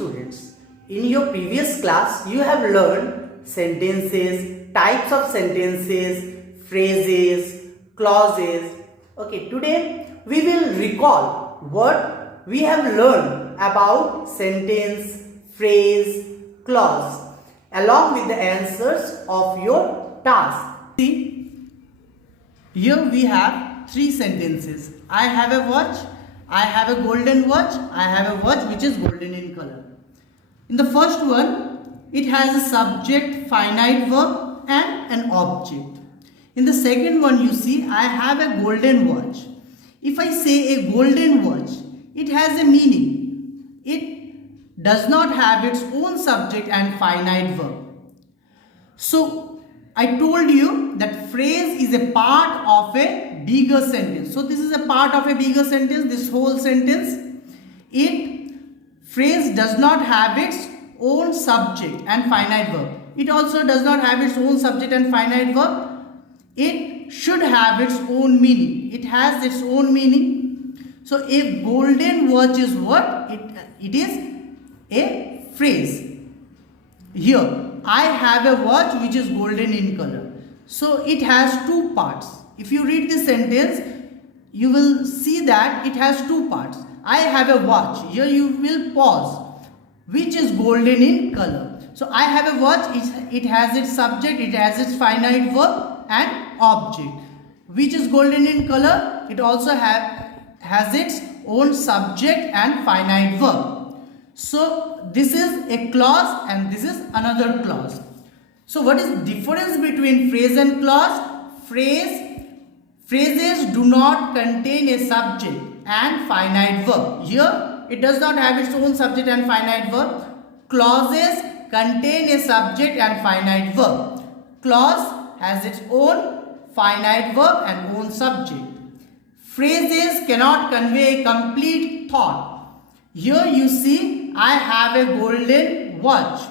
students, in your previous class you have learned sentences, types of sentences, phrases, clauses. Okay, today we will recall what we have learned about sentence, phrase, clause along with the answers of your task. See, here we have three sentences. I have a watch, I have a golden watch, I have a watch which is golden in color. In the first one, it has a subject, finite verb and an object. In the second one, you see, I have a golden watch. If I say a golden watch, it has a meaning. It does not have its own subject and finite verb. So, I told you that phrase is a part of a bigger sentence. So, this is a part of a bigger sentence, this whole sentence. Phrase does not have its own subject and finite verb. It also does not have its own subject and finite verb. It should have its own meaning. It has its own meaning. So, a golden watch is what? It is a phrase. Here, I have a watch which is golden in color. So, it has two parts. If you read this sentence, you will see that it has two parts. I have a watch. Here you will pause. Which is golden in color. So, I have a watch. It has its subject. It has its finite verb and object. Which is golden in color. It also has its own subject and finite verb. So, this is a clause and this is another clause. So, what is the difference between phrase and clause? Phrases do not contain a subject and finite verb. Here, it does not have its own subject and finite verb. Clauses contain a subject and finite verb. Clause has its own finite verb and own subject. Phrases cannot convey a complete thought. Here you see, I have a golden watch.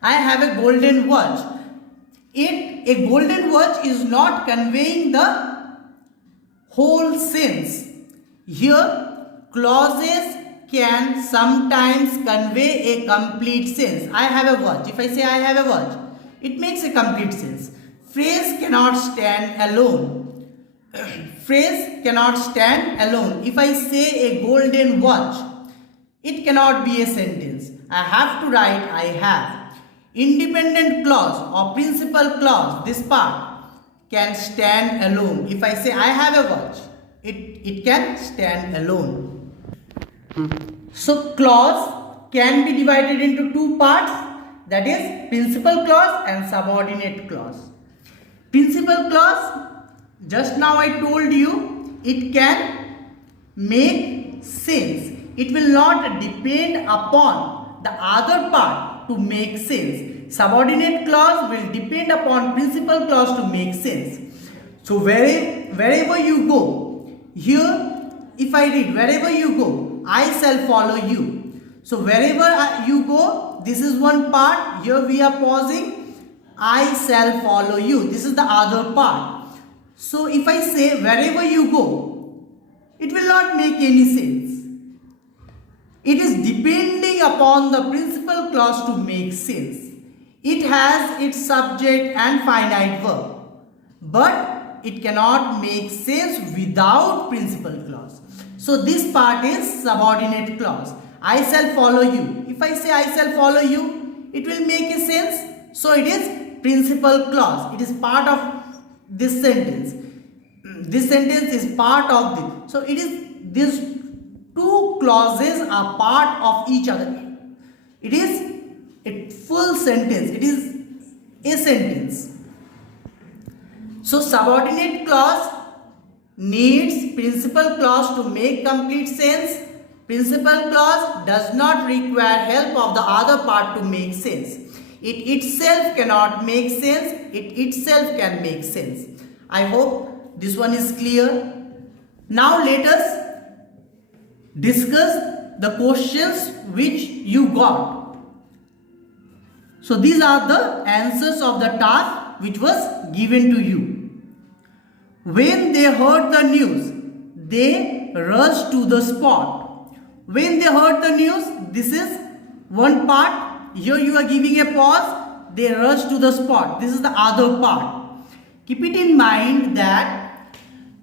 I have a golden watch. A golden watch is not conveying the whole sense. Here, clauses can sometimes convey a complete sense. I have a watch. If I say I have a watch, it makes a complete sense. Phrase cannot stand alone. Phrase cannot stand alone. If I say a golden watch, it cannot be a sentence. I have to write I have. Independent clause or principal clause, this part can stand alone. If I say I have a watch, it can stand alone. So, clause can be divided into two parts, that is principal clause and subordinate clause. Principal clause, just now I told you, it can make sense. It will not depend upon the other part to make sense. Subordinate clause will depend upon principal clause to make sense. So, wherever you go, here if I read wherever you go, I shall follow you. So, wherever you go, this is one part. Here we are pausing. I shall follow you. This is the other part. So, if I say wherever you go, it will not make any sense. It is depending upon the principal clause to make sense. It has its subject and finite verb, but it cannot make sense without principal clause. So, this part is subordinate clause. I shall follow you. If I say I shall follow you, it will make a sense. So, it is principal clause. It is part of this sentence. This sentence is part of this. So, it is these two clauses are part of each other. It is a full sentence. It is a sentence. So, subordinate clause needs principal clause to make complete sense. Principal clause does not require help of the other part to make sense. It itself cannot make sense. It itself can make sense. I hope this one is clear. Now let us discuss the questions which you got. So these are the answers of the task which was given to you. When they heard the news, they rushed to the spot. When they heard the news, This is one part. Here you are giving a pause. They rush to the spot. This is the other part. Keep it in mind that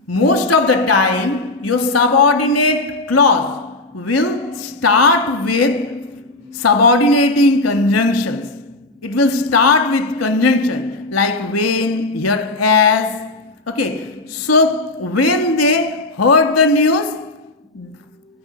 most of the time your subordinate clause will start with subordinating conjunctions. It will start with conjunction like when, here as. Okay, so when they heard the news,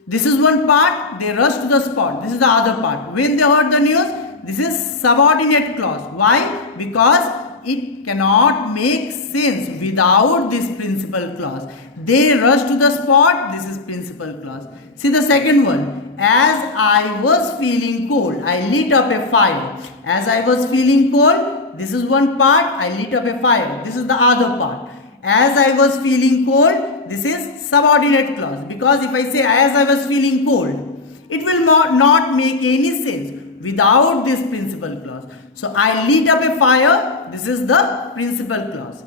this is one part, they rush to the spot. This is the other part. When they heard the news, this is subordinate clause. Why? Because it cannot make sense without this principal clause. They rush to the spot. This is principal clause. See the second one. As I was feeling cold, I lit up a fire. As I was feeling cold, this is one part. I lit up a fire. This is the other part. As I was feeling cold, this is subordinate clause. Because if I say as I was feeling cold, it will not make any sense without this principal clause. So I lit up a fire. This is the principal clause.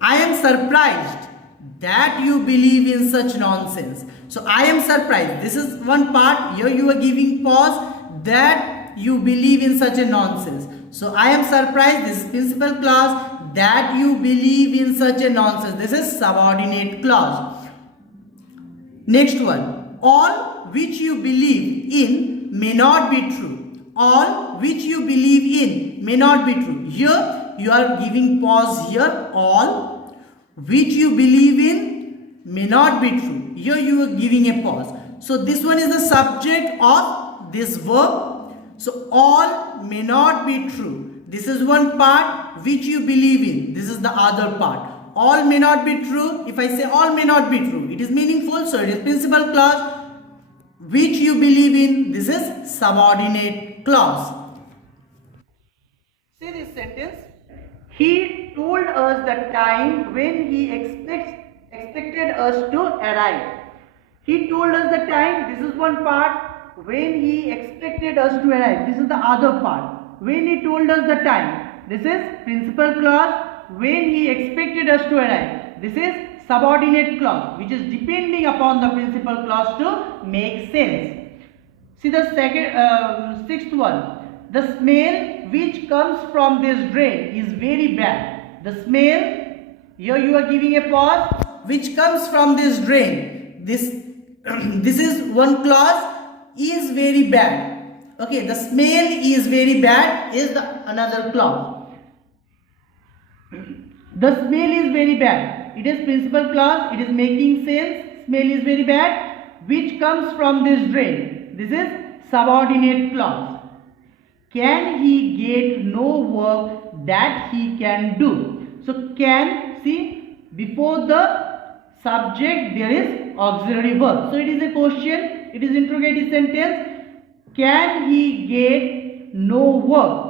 I am surprised that you believe in such nonsense. So I am surprised. This is one part. Here you are giving pause, that you believe in such a nonsense. So I am surprised. This is principal clause. That you believe in such a nonsense. This is subordinate clause. Next one. All which you believe in may not be true. All which you believe in may not be true. Here you are giving pause here. All which you believe in may not be true. Here you are giving a pause. So this one is the subject of this verb. So all may not be true. This is one part which you believe in. This is the other part. All may not be true. If I say all may not be true, it is meaningful. So it is principal clause. Which you believe in. This is subordinate clause. See this sentence. He told us the time when he expected us to arrive. He told us the time. This is one part. When he expected us to arrive. This is the other part. When he told us the time. This is principal clause. When he expected us to arrive. This is subordinate clause, which is depending upon the principal clause to make sense. See the sixth one. The smell which comes from this drain is very bad. The smell, here you are giving a pause, which comes from this drain. This is one clause, is very bad. Okay, the smell is very bad is the another clause. The smell is very bad. It is principal clause. It is making sense. Smell is very bad, which comes from this drain. This is subordinate clause. Can he get no work that he can do? So can, see, before the subject there is auxiliary verb. So it is a question. It is interrogative sentence. Can he get no work?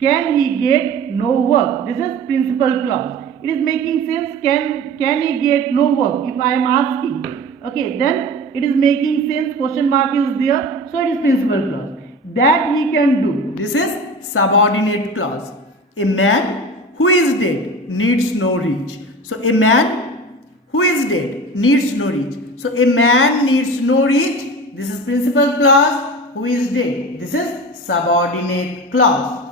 Can he get no work? This is principal clause. It is making sense. Can he get no work? If I am asking, okay, then it is making sense. Question mark is there. So it is principal clause. That he can do. This is subordinate clause. A man who is dead needs no reach. So a man who is dead needs no reach. So a man needs no reach. This is principal clause. Who is dead. This is subordinate clause.